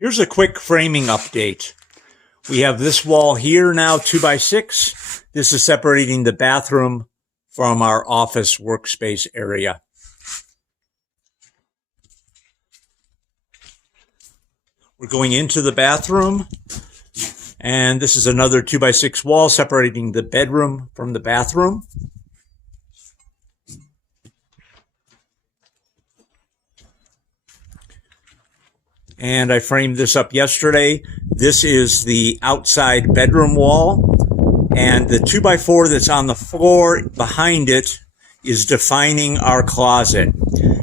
Here's a quick framing update. We have this wall here now, 2x6. This is separating the bathroom from our office workspace area. We're going into the bathroom, and this is another 2x6 wall separating the bedroom from the bathroom. And I framed this up yesterday. This is the outside bedroom wall, and the 2x4 that's on the floor behind it is defining our closet.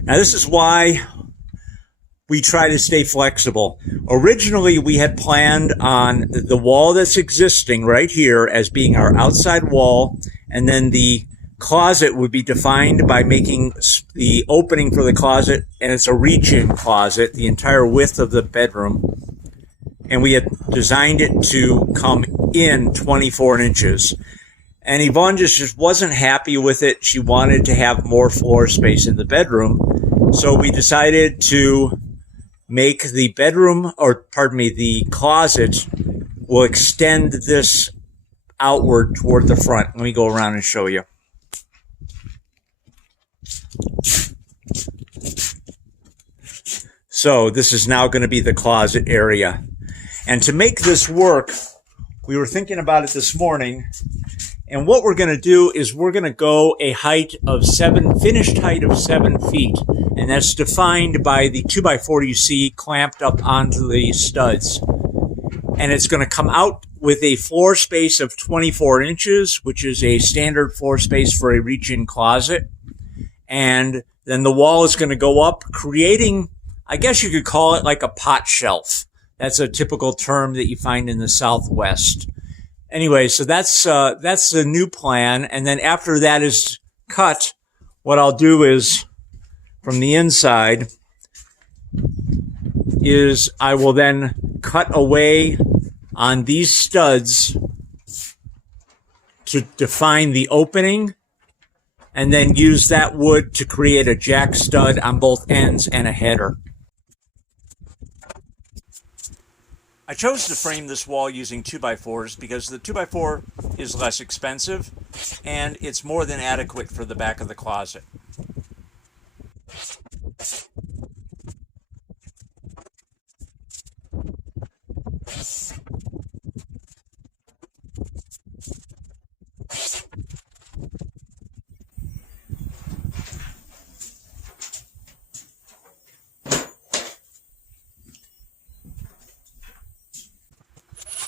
Now, this is why we try to stay flexible. Originally, we had planned on the wall that's existing right here as being our outside wall, and then the closet would be defined by making the opening for the closet, and it's a reach-in closet, the entire width of the bedroom. And we had designed it to come in 24 inches. And Yvonne just wasn't happy with it. She wanted to have more floor space in the bedroom. So we decided to make the the closet will extend this outward toward the front. Let me go around and show you. So this is now going to be the closet area. And to make this work, we were thinking about it this morning. And what we're going to do is we're going to go a finished height of 7 feet. And that's defined by the 2x4 you see clamped up onto the studs. And it's going to come out with a floor space of 24 inches, which is a standard floor space for a reach-in closet. And then the wall is going to go up, creating, I guess you could call it like a pot shelf. That's a typical term that you find in the Southwest. Anyway, so that's the new plan. And then after that is cut, what I'll do is, from the inside, is I will then cut away on these studs to define the opening, and then use that wood to create a jack stud on both ends and a header. I chose to frame this wall using 2x4s because the 2x4 is less expensive and it's more than adequate for the back of the closet.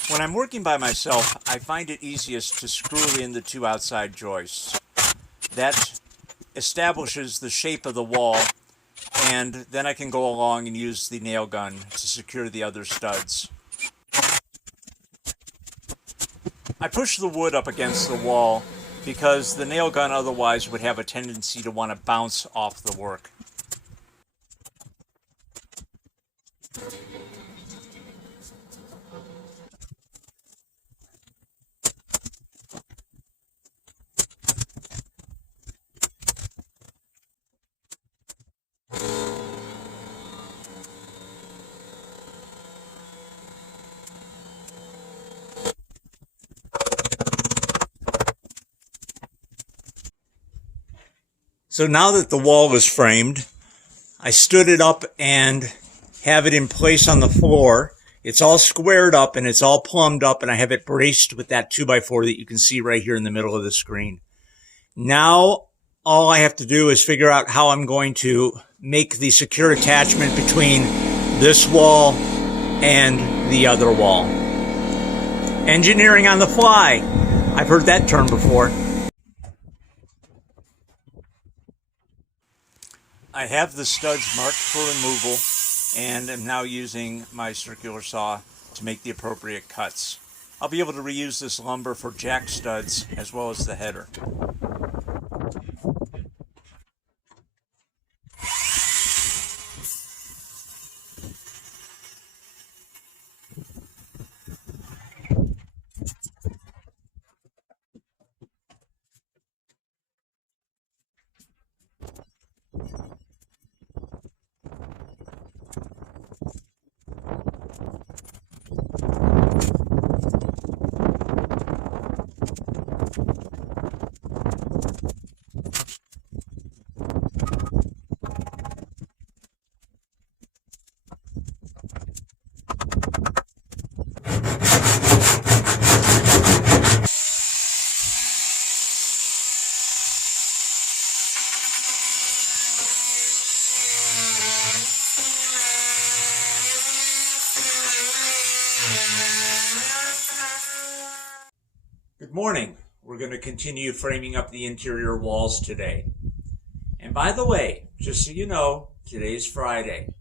When I'm working by myself, I find it easiest to screw in the 2 outside joists. That establishes the shape of the wall, and then I can go along and use the nail gun to secure the other studs. I push the wood up against the wall because the nail gun otherwise would have a tendency to want to bounce off the work. So now that the wall is framed, I stood it up and have it in place on the floor. It's all squared up and it's all plumbed up, and I have it braced with that 2x4 that you can see right here in the middle of the screen. Now, all I have to do is figure out how I'm going to make the secure attachment between this wall and the other wall. Engineering on the fly. I've heard that term before. I have the studs marked for removal and am now using my circular saw to make the appropriate cuts. I'll be able to reuse this lumber for jack studs as well as the header. Good morning. We're going to continue framing up the interior walls today. And by the way, just so you know, today is Friday.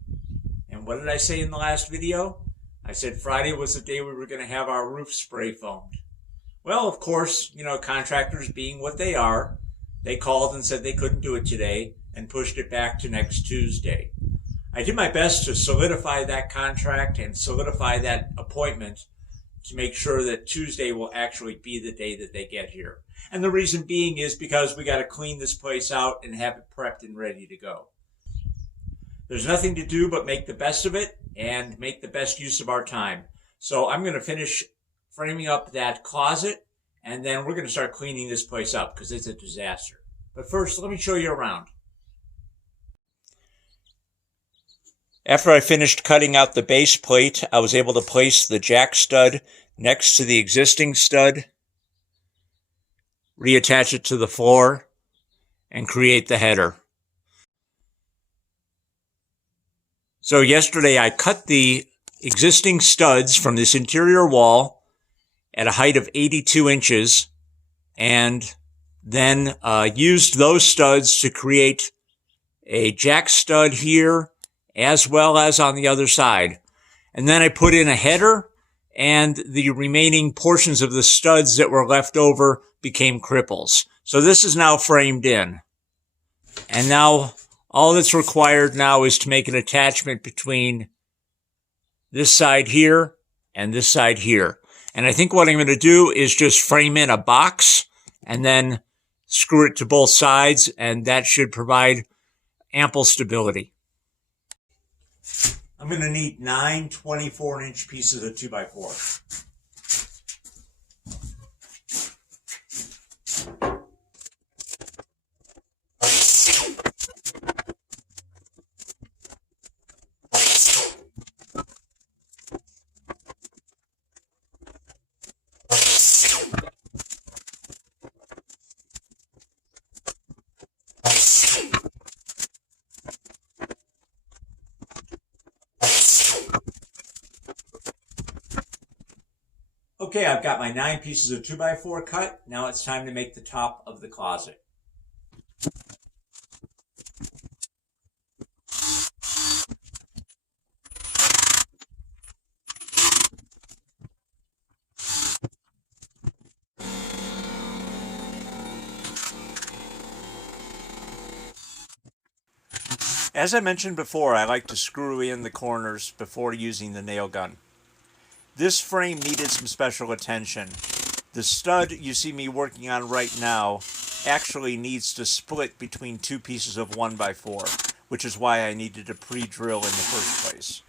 And what did I say in the last video? I said Friday was the day we were going to have our roof spray foamed. Well, of course, contractors being what they are, they called and said they couldn't do it today and pushed it back to next Tuesday. I did my best to solidify that contract and solidify that appointment to make sure that Tuesday will actually be the day that they get here. And the reason being is because we got to clean this place out and have it prepped and ready to go. There's nothing to do but make the best of it and make the best use of our time. So I'm going to finish framing up that closet, and then we're going to start cleaning this place up because it's a disaster. But first, let me show you around. After I finished cutting out the base plate, I was able to place the jack stud next to the existing stud, reattach it to the floor, and create the header. So yesterday I cut the existing studs from this interior wall at a height of 82 inches and then used those studs to create a jack stud here as well as on the other side. And then I put in a header, and the remaining portions of the studs that were left over became cripples. So this is now framed in. And now all that's required now is to make an attachment between this side here and this side here. And I think what I'm going to do is just frame in a box and then screw it to both sides, and that should provide ample stability. I'm going to need 9 24-inch pieces of 2x4. Okay, I've got my 9 pieces of 2x4 cut. Now it's time to make the top of the closet. As I mentioned before, I like to screw in the corners before using the nail gun. This frame needed some special attention. The stud you see me working on right now actually needs to split between 2 pieces of 1x4, which is why I needed to pre-drill in the first place.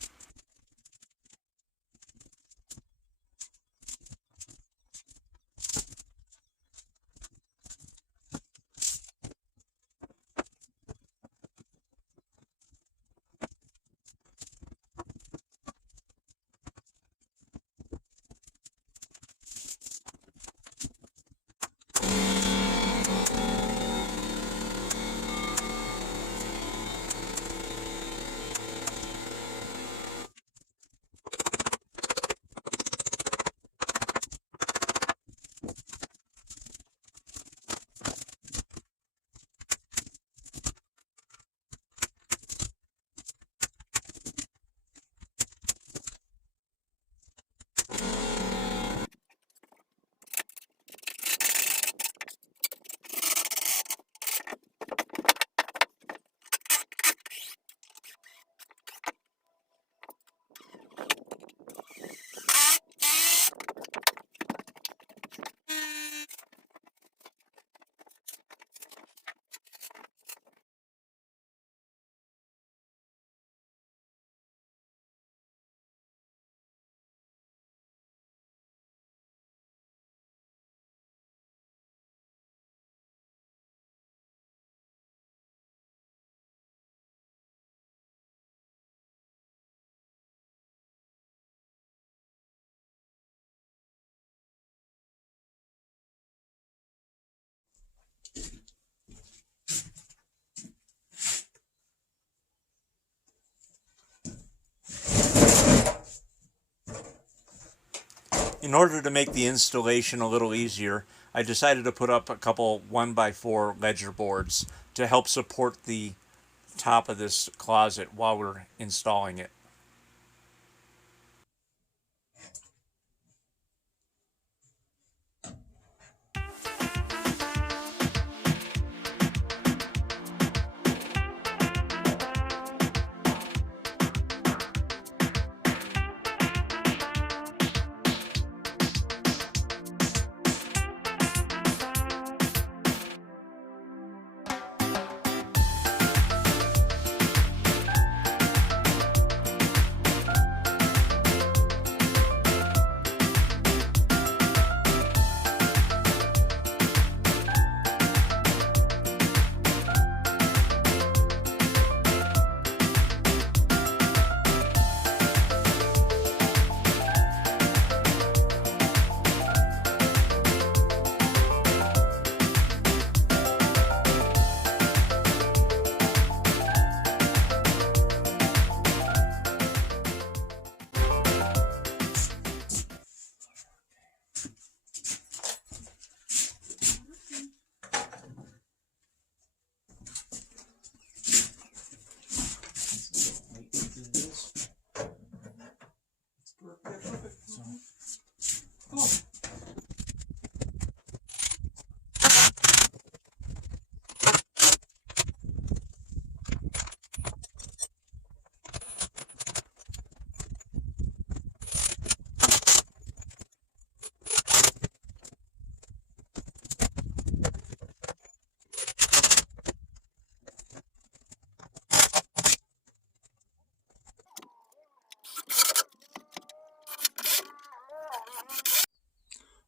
In order to make the installation a little easier, I decided to put up a couple 1x4 ledger boards to help support the top of this closet while we're installing it.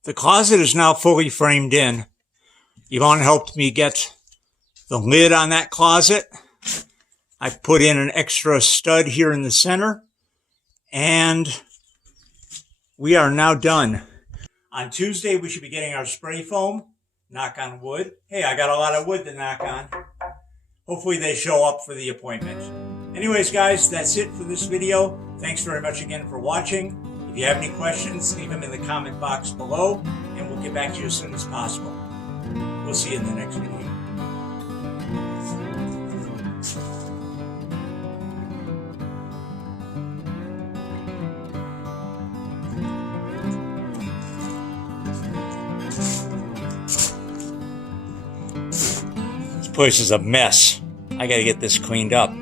The closet is now fully framed in. Yvonne helped me get the lid on that closet. I've put in an extra stud here in the center, and we are now done. On Tuesday, we should be getting our spray foam. Knock on wood. Hey, I got a lot of wood to knock on. Hopefully they show up for the appointment. Anyways, guys, that's it for this video. Thanks very much again for watching. If you have any questions, leave them in the comment box below, and we'll get back to you as soon as possible. We'll see you in the next video. This place is a mess. I gotta get this cleaned up.